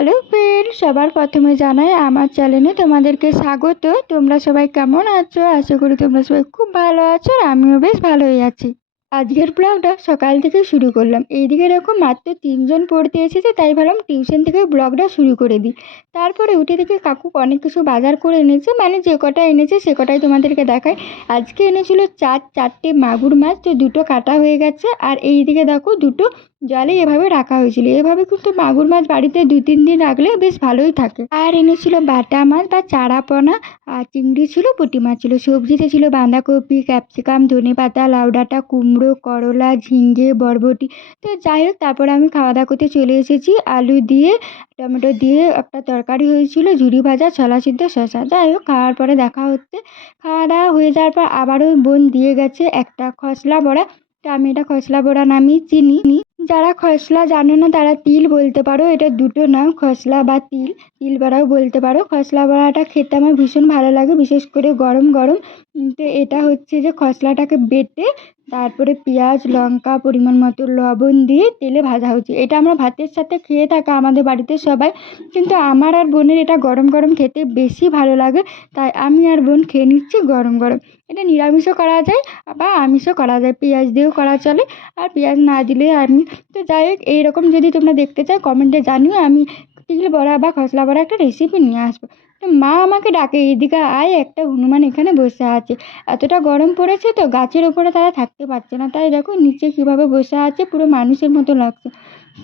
Hello friend সবার প্রথমে জানাই আমার চ্যানেলে তোমাদেরকে স্বাগত। তোমরা সবাই কেমন আছো? আশা করি তোমরা সবাই খুব ভালো আছো আর আমিও বেশ ভালোই আছি। আজকের ব্লগটা সকাল থেকে শুরু করলাম। এইদিকে এরকম মাত্র তিনজন পড়তে এসেছে, তাই ভাবলাম টিউশন থেকে ব্লগটা শুরু করে দিই। তারপরে উঠে দেখি কাকু অনেক কিছু বাজার করে এনেছে মানে যে কটা এনেছে সে কটাই তোমাদেরকে দেখায় আজকে এনেছিল চার, চারটে মাগুর মাছ, তো দুটো কাটা হয়ে গেছে। আর এইদিকে দেখো দুটো জলে এভাবে রাখা হয়েছিল। এভাবে কিন্তু মাগুর মাছ বাড়িতে দু তিন দিন রাখলে বেশ ভালোই থাকে। আর এনেছিল বাটা মাছ বা চারাপোনা, আর চিংড়ি ছিল, পুঁটি মাছ ছিল, সবজিতে ছিল বাঁধাকপি, ক্যাপসিকাম ধনে পাতা লাউ ডাঁটা কুমড়ো, করলা ঝিঙ্গে বরবটি। তো যাই হোক, তারপরে আমি খাওয়া দাওয়া করতে চলে এসেছি। আলু দিয়ে, টমেটো দিয়ে একটা তরকারি হয়েছিল ঝুড়ি ভাজা, ছোলা সিদ্ধ, শসা। যাই হোক, খাওয়ার পরে দেখা হচ্ছে। খাওয়া দাওয়া হয়ে যাওয়ার পর আবারও বোন দিয়ে গেছে একটা খসলা বড়া। তো আমি এটা খসলা বড়া নামেই চিনি। যারা খসলা জানো না, তারা তিল বলতে পারো। এটা দুটো নাম, খসলা বা তিল। তিল বড়াও বলতে পারো। খসলা বড়াটা খেতে আমার ভীষণ ভালো লাগে, বিশেষ করে গরম গরম। তো এটা হচ্ছে যে খসলাটাকে বেটে, তারপরে পেঁয়াজ, লঙ্কা, পরিমাণ মতো লবণ দিয়ে তেলে ভাজা হচ্ছে। এটা আমরা ভাতের সাথে খেয়ে থাকা আমাদের বাড়িতে সবাই। কিন্তু আমার আর বোনের এটা গরম গরম খেতে বেশি ভালো লাগে, তাই আমি আর বোন খেয়ে নিচ্ছি গরম গরম। এটা নিরামিষও করা যায় বা আমিষও করা যায়। পেঁয়াজ দিয়েও করা চলে। আর পেঁয়াজ না দিলে আমি তো যাই হোক, এইরকম যদি তোমরা দেখতে চাও কমেন্টে জানিও, আমি তিল বড়া বা খসলা বড়া একটা রেসিপি নিয়ে আসব। তো মা আমাকে ডাকে এদিকে আয়, একটা হনুমান এখানে বসে আছে। এতটা গরম পড়েছে তো গাছের ওপরে তারা থাকতে পারছে না। তাই দেখো, নিচে কীভাবে বসে আছে, পুরো মানুষের মতো লাগছে।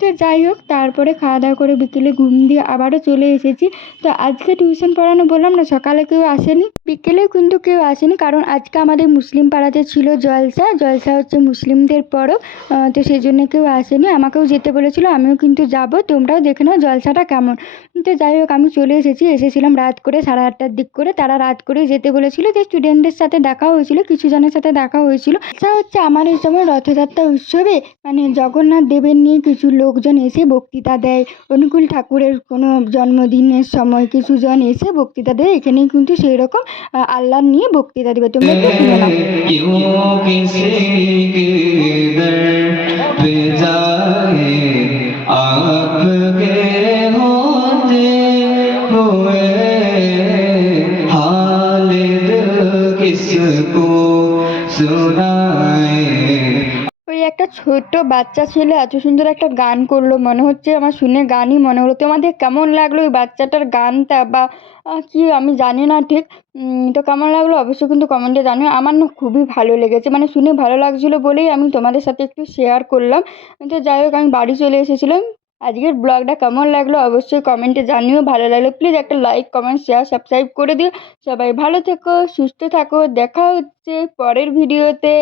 তো যাই হোক, তারপরে খাওয়া দাওয়া করে বিকেলে ঘুম দিয়ে আবারও চলে এসেছি। তো আজকে টিউশন পড়ানো বললাম না, সকালে কেউ আসেনি? বিকেলেও কিন্তু কেউ আসেনি, কারণ আজকে আমাদের মুসলিম পাড়াতে ছিল জলসা। জলসা হচ্ছে মুসলিমদের পরব তো সেই জন্য কেউ আসেনি। আমাকেও যেতে বলেছিল, আমিও কিন্তু যাব, তোমরাও দেখে নাও জলসাটা কেমন। তো যাই হোক, আমি চলে এসেছি, এসেছিলাম রাত করে, সাড়ে আটটার দিক করে। তারা রাত করে যেতে বলেছিল যে স্টুডেন্টদের সাথে দেখা হয়েছিল, কিছু জনের সাথে দেখা হয়েছিল। আচ্ছা হচ্ছে আমার এই সময় রথযাত্রা উৎসবে মানে জগন্নাথ দেবের নিয়ে কিছু লোকজন এসে বক্তৃতা দেয় অনুকূল ঠাকুরের কোনো জন্মদিনের সময় কিছু জন এসে বক্তৃতা দেয় এখানেই কিন্তু সেই রকম আহ, আল্লাহর নিয়ে বক্তৃতা দেবে তোমরা একটু শুনে নাও क्यों किसी के दर पे जाए आपके होते हुए हाल दिल किसको सुनाए ওই একটা ছোট্ট বাচ্চা ছেলে এত সুন্দর একটা গান করল। মনে হচ্ছে আমার শুনে গানই মনে হলো। তোমাদের কেমন লাগল ওই বাচ্চাটার গানটা? বা কি আমি জানি না ঠিক। তো কেমন লাগল অবশ্যই কিন্তু কমেন্টে জানিও। আমার না খুবই ভালো লেগেছে। মানে শুনে ভালো লাগছিল বলেই আমি তোমাদের সাথে একটু শেয়ার করলাম। তো যাই হোক, আমি বাড়ি চলে এসেছিলাম। আজকের ব্লগটা কেমন লাগল অবশ্যই কমেন্টে জানিও। ভালো লাগল প্লিজ একটা লাইক কমেন্ট শেয়ার সাবস্ক্রাইব করে দিও। সবাই ভালো থেকো, সুস্থ থাকো। দেখা হচ্ছে পরের ভিডিওতে